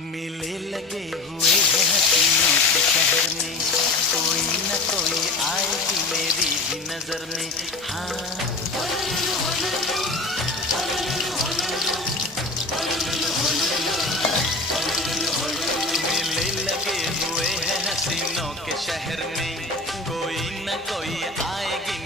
मेले लगे हुए हैं हसीनों के शहर में, कोई न कोई आएगी मेरी भी नजर में। हाँ मेले लगे हुए हैं हसीनों के शहर में, कोई न कोई आएगी